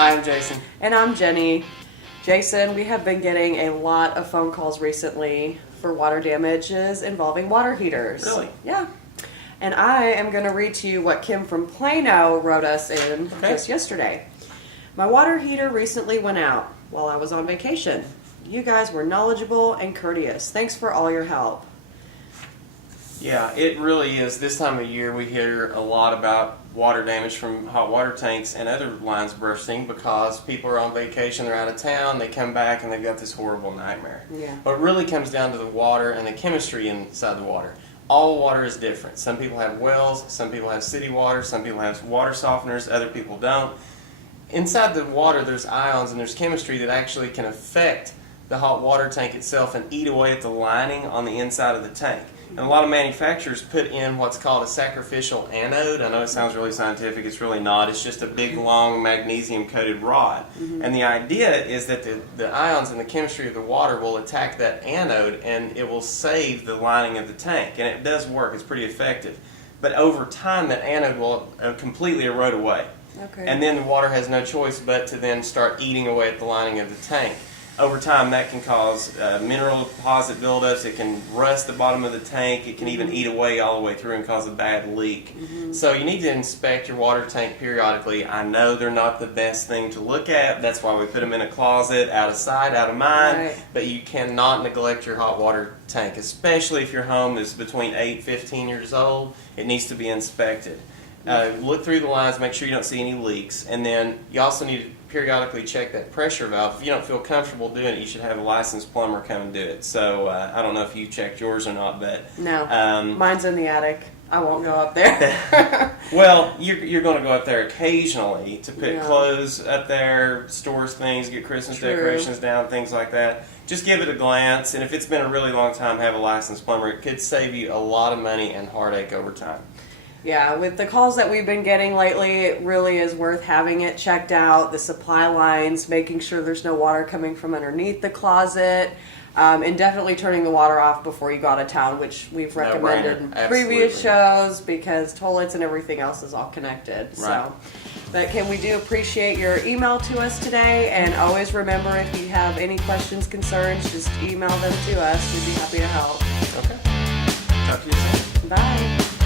Hi, I'm Jason. And I'm Jenny. Jason, we have been getting a lot of phone calls recently for water damages involving water heaters. Really? Yeah. And I am going to read to you what Kim from Plano wrote us in just yesterday. My water heater recently went out while I was on vacation. You guys were knowledgeable and courteous. Thanks for all your help. Yeah, it really is. This time of year we hear a lot about water damage from hot water tanks and other lines bursting because people are on vacation, they're out of town, they come back and they've got this horrible nightmare. Yeah. But it really comes down to the water and the chemistry inside the water. All water is different. Some people have wells, some people have city water, some people have water softeners, other people don't. Inside the water there's ions and there's chemistry that actually can affect the hot water tank itself and eat away at the lining on the inside of the tank. And a lot of manufacturers put in what's called a sacrificial anode. I know it sounds really scientific, it's really not. It's just a big long magnesium coated rod. And the idea is that the ions and the chemistry of the water will attack that anode and it will save the lining of the tank. And it does work, it's pretty effective. But over time that anode will completely erode away. Okay. And then the water has no choice but to then start eating away at the lining of the tank. Over time, that can cause mineral deposit buildups. It can rust the bottom of the tank. It can even eat away all the way through and cause a bad leak. So you need to inspect your water tank periodically. I know they're not the best thing to look at. That's why we put them in a closet, out of sight, out of mind. Right. But you cannot neglect your hot water tank, especially if your home is between 8 and 15 years old. It needs to be inspected. Look through the lines, make sure you don't see any leaks, and then you also need to periodically check that pressure valve. If you don't feel comfortable doing it, you should have a licensed plumber come and do it. So I don't know if you checked yours or not, but No, mine's in the attic. I won't go up there. well, you're going to go up there occasionally to put Yeah. clothes up there, stores things, get Christmas True. decorations down, things like that. Just give it a glance, and if it's been a really long time, have a licensed plumber. It could save you a lot of money and heartache over time. Yeah, with the calls that we've been getting lately, it really is worth having it checked out, the supply lines, making sure there's no water coming from underneath the closet, and definitely turning the water off before you go out of town, which we've recommended in previous shows because toilets and everything else is all connected. Right. So, but Kim, we do appreciate your email to us today, and always remember if you have any questions, concerns, just email them to us. We'd be happy to help. Okay. Talk to you soon. Bye.